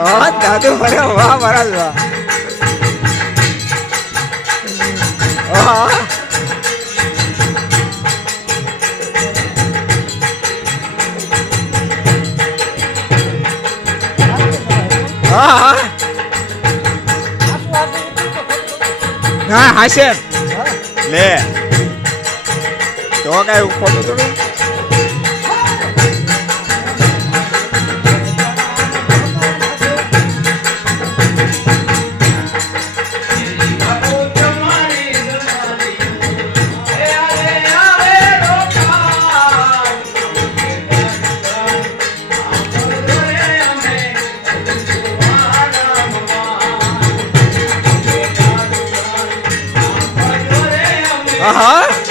હા દાદુ અરે વાહ મહારાજ વાહ. હા હા. હાશે લે. તો કઈ ખોટું થોડું? Uh-huh.